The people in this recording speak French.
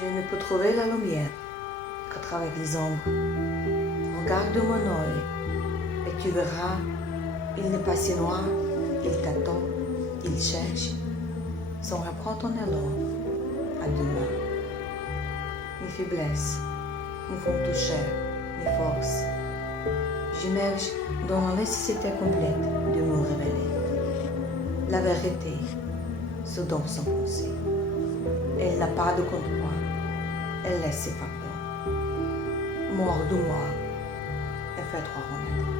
Je ne peux trouver la lumière qu'à travers les ombres. Regarde mon œil et tu verras, il n'est pas si noir, il t'attend, il cherche, sans reprendre ton élan à demain. Mes faiblesses me font toucher mes forces. J'immerge dans la nécessité complète de me révéler. La vérité se donne sans pensée. Elle n'a pas de contrôle. Elle laisse ses pardons. Mort de moi et fais-toi renaître.